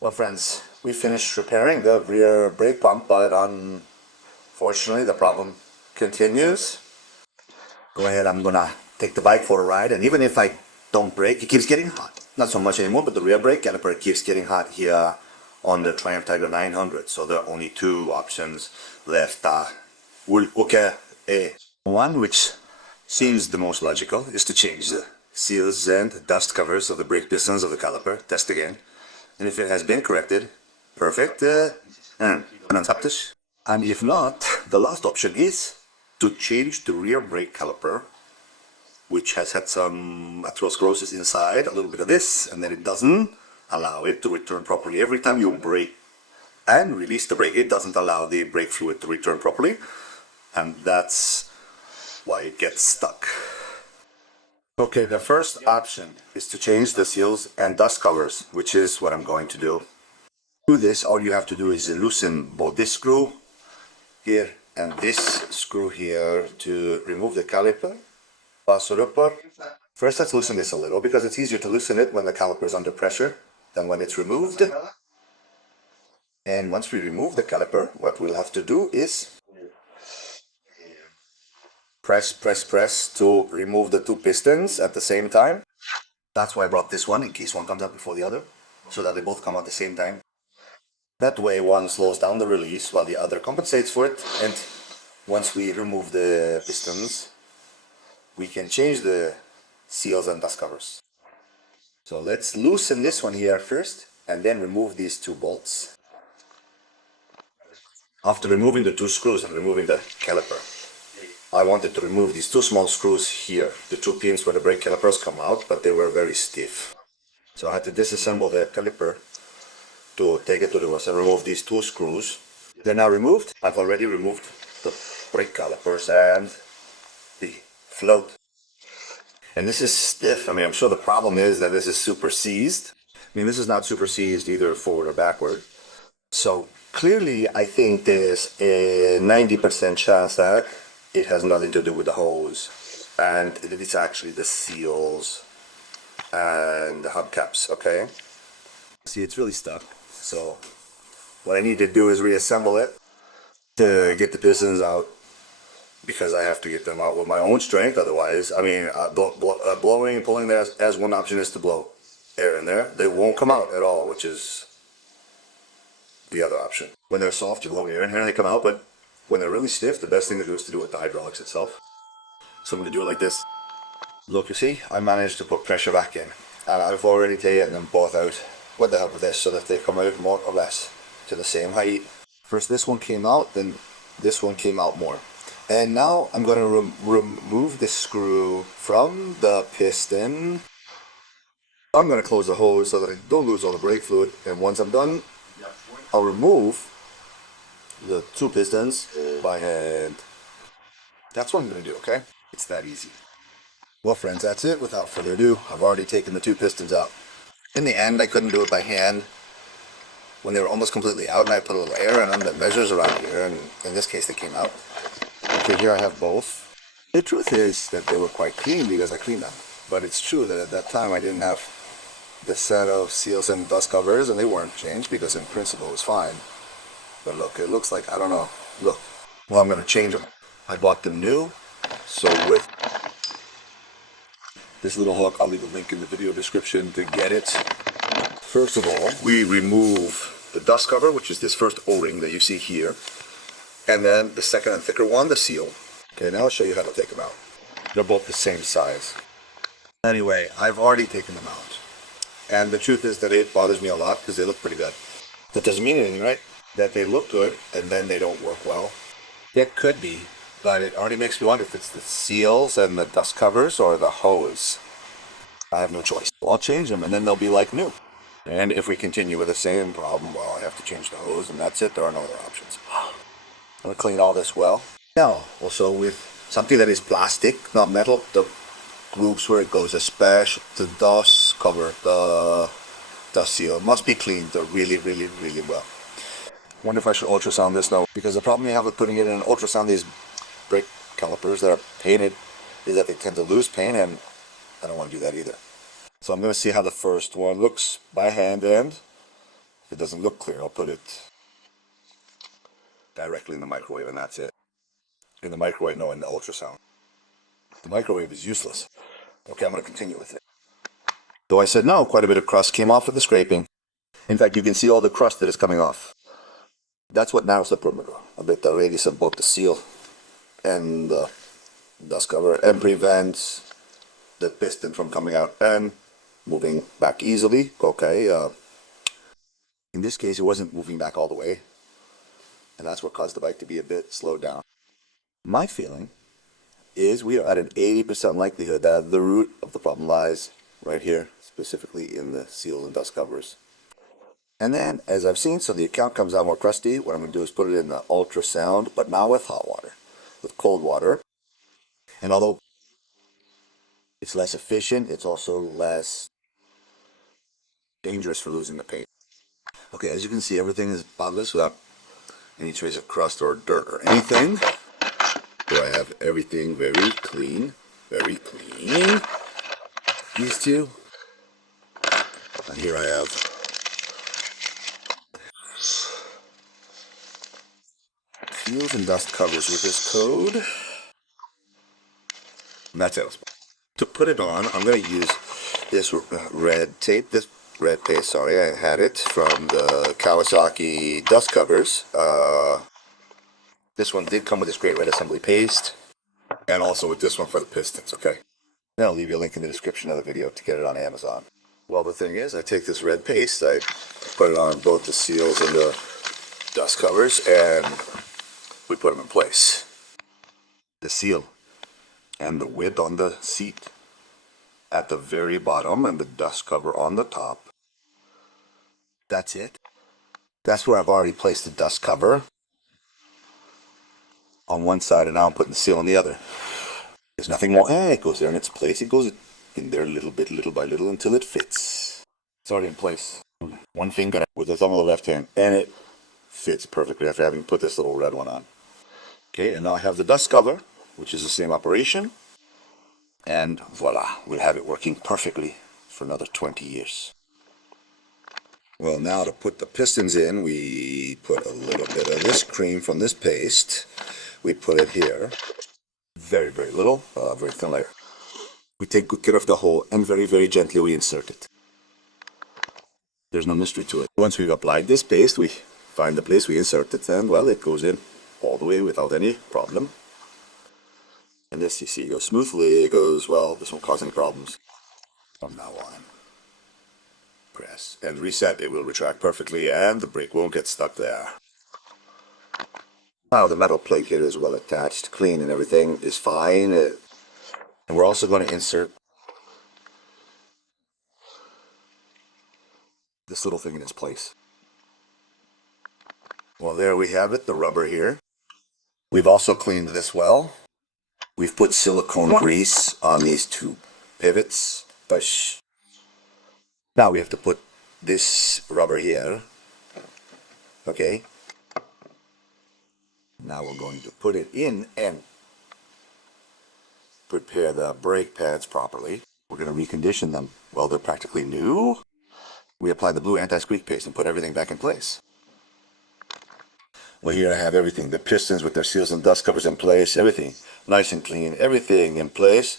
Well, friends, we finished repairing the rear brake pump, but unfortunately the problem continues. Go ahead, I'm gonna take the bike for a ride, and even if I don't brake, it keeps getting hot. Not so much anymore, but the rear brake caliper keeps getting hot here on the Triumph Tiger 900. So there are only two options left. One, which seems the most logical, is to change the seals and dust covers of the brake pistons of the caliper. Test again. And if it has been corrected, perfect. And if not, the last option is to change the rear brake caliper, which has had some atherosclerosis inside, a little bit of this, and then it doesn't allow it to return properly. Every time you brake and release the brake, it doesn't allow the brake fluid to return properly, and that's why it gets stuck. Okay, the first option is to change the seals and dust covers, which is what I'm going to do. To do this, all you have to do is loosen both this screw here and this screw here to remove the caliper. First, let's loosen this a little because it's easier to loosen it when the caliper is under pressure than when it's removed. And once we remove the caliper, what we'll have to do is press to remove the two pistons at the same time. That's why I brought this one, in case one comes out before the other, so that they both come out at the same time. That way one slows down the release while the other compensates for it, and once we remove the pistons, we can change the seals and dust covers. So let's loosen this one here first, and then remove these two bolts. After removing the two screws and removing the caliper, I wanted to remove these two small screws here, the two pins where the brake calipers come out, but they were very stiff. So I had to disassemble the caliper to take it to the wash and remove these two screws. They're now removed. I've already removed the brake calipers and the float. And this is stiff. I mean, I'm sure the problem is that this is super seized. I mean, this is not super seized either forward or backward. So clearly, I think there's a 90% chance that it has nothing to do with the hose, and it's actually the seals and the hubcaps, okay? See, it's really stuck. So what I need to do is reassemble it to get the pistons out, because I have to get them out with my own strength. Otherwise, I mean, blowing and pulling there as one option is to blow air in there. They won't come out at all, which is the other option. When they're soft, you blow air in here and they come out, but when they're really stiff, the best thing to do is to do it with the hydraulics itself. So I'm going to do it like this. Look, you see, I managed to put pressure back in, and I've already taken them both out with the help of this so that they come out more or less to the same height. First this one came out, then this one came out more. And now I'm going to remove the screw from the piston. I'm going to close the hose so that I don't lose all the brake fluid, and once I'm done, I'll remove the two pistons by hand. That's what I'm going to do, okay? It's that easy. Well, friends, that's it. Without further ado, I've already taken the two pistons out. In the end, I couldn't do it by hand when they were almost completely out, and I put a little air in them that measures around here, and in this case they came out. Okay, here I have both. The truth is that they were quite clean because I cleaned them. But it's true that at that time I didn't have the set of seals and dust covers, and they weren't changed because in principle it was fine. But look, it looks like, I don't know, look. Well, I'm going to change them. I bought them new, so with this little hook, I'll leave a link in the video description to get it. First of all, we remove the dust cover, which is this first O-ring that you see here. And then the second and thicker one, the seal. Okay, now I'll show you how to take them out. They're both the same size. Anyway, I've already taken them out. And the truth is that it bothers me a lot because they look pretty good. That doesn't mean anything, right? That they look good and then they don't work well. It could be, but it already makes me wonder if it's the seals and the dust covers or the hose. I have no choice. I'll change them and then they'll be like new. And if we continue with the same problem, well, I have to change the hose and that's it. There are no other options. I'm going to clean all this well. Now, also with something that is plastic, not metal, the grooves where it goes, especially the dust cover, the dust seal, must be cleaned really, really, really well. Wonder if I should ultrasound this now, because the problem you have with putting it in an ultrasound, these brake calipers that are painted, is that they tend to lose paint, and I don't want to do that either. So I'm going to see how the first one looks by hand, and If it doesn't look clear, I'll put it directly in the microwave and that's it. In the microwave, no, in the ultrasound. The microwave is useless. Okay, I'm going to continue with it. Though I said no, quite a bit of crust came off with the scraping. In fact, you can see all the crust that is coming off. That's what narrows the perimeter a bit, the radius of both the seal and the dust cover, and prevents the piston from coming out and moving back easily. Okay, in this case, it wasn't moving back all the way, and that's what caused the bike to be a bit slowed down. My feeling is we are at an 80% likelihood that the root of the problem lies right here, specifically in the seal and dust covers. And then, as I've seen, so the account comes out more crusty, what I'm going to do is put it in the ultrasound, but not with hot water, with cold water. And although it's less efficient, it's also less dangerous for losing the paint. Okay, as you can see, everything is spotless without any trace of crust or dirt or anything. So I have everything very clean, very clean. These two. And here I have seals and dust covers with this code. And that's it. To put it on, I'm going to use this red tape, this red paste, sorry, I had it from the Kawasaki dust covers. This one did come with this great red assembly paste, and also with this one for the pistons, okay? Then I'll leave you a link in the description of the video to get it on Amazon. Well, the thing is, I take this red paste, I put it on both the seals and the dust covers, and we put them in place. The seal and the width on the seat at the very bottom and the dust cover on the top. That's it. That's where I've already placed the dust cover on one side, and now I'm putting the seal on the other. There's nothing more. It goes there in its place. It goes in there a little bit, little by little, until it fits. It's already in place. One finger with the thumb of the left hand, and it fits perfectly after having put this little red one on. Okay, and now I have the dust cover, which is the same operation. And voila, we'll have it working perfectly for another 20 years. Well, now to put the pistons in, we put a little bit of this cream from this paste. We put it here. Very, very little, very thin layer. We take good care of the hole, and very, very gently we insert it. There's no mystery to it. Once we've applied this paste, we find the place, we insert it, and well, it goes in all the way without any problem. And this, you see, goes smoothly. It goes, well, this won't cause any problems. From now on, press and reset. It will retract perfectly, and the brake won't get stuck there. Now the metal plate here is well attached, clean, and everything is fine. And we're also going to insert this little thing in its place. Well, there we have it, the rubber here. We've also cleaned this well. We've put silicone grease on these two pivots. Push. Now we have to put this rubber here. Okay. Now we're going to put it in and prepare the brake pads properly. We're going to recondition them. Well, they're practically new. We apply the blue anti-squeak paste and put everything back in place. Well, here I have everything. The pistons with their seals and dust covers in place. Everything nice and clean. Everything in place.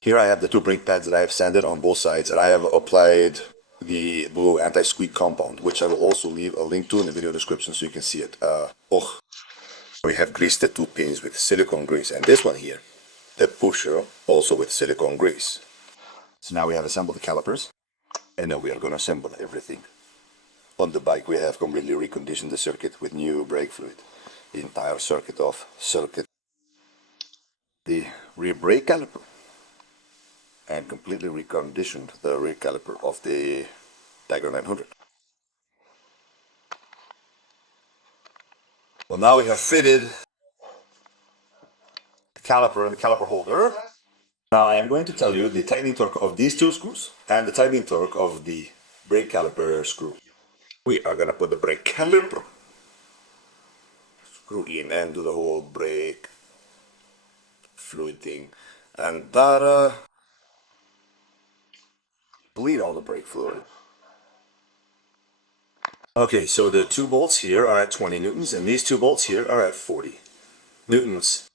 Here I have the two brake pads that I have sanded on both sides, and I have applied the blue anti-squeak compound, which I will also leave a link to in the video description so you can see it. We have greased the two pins with silicone grease, and this one here, the pusher, also with silicone grease. So now we have assembled the calipers, and now we are going to assemble everything. On the bike we have completely reconditioned the circuit with new brake fluid. The entire circuit of the rear brake caliper, and completely reconditioned the rear caliper of the Tiger 900. Well, now we have fitted the caliper and the caliper holder. Now I am going to tell you the tightening torque of these two screws and the tightening torque of the brake caliper screw. We are going to put the brake caliper screw in and do the whole brake fluid thing, and that bleed all the brake fluid. Okay, so the two bolts here are at 20 newtons and these two bolts here are at 40 newtons.